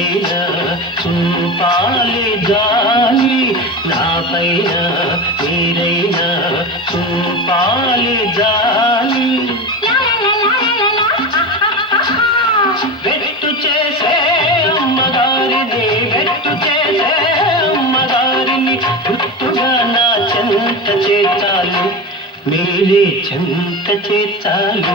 మీరైనా చూపాలి జాలి నాపైన మీరైనా చూపాలి జాలి. వెట్టు చేసే అమ్మగారిని వెట్టు చేసే అమ్మగారిని గుర్తుగా నా చెంత చేర్చాలి. మీరే చెంత చేర్చాలి.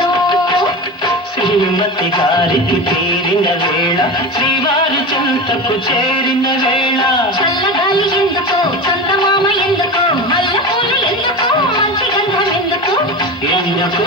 శ్రీమతి గారికి తీరిన వేళ శ్రీవారి చెంతకు చేరిన వేళ. చల్లగాలి ఎందుకు చందమామ ఎందుకు మల్లెపూలు ఎందుకు మంచి గంధం ఎందుకు? ఎందుకు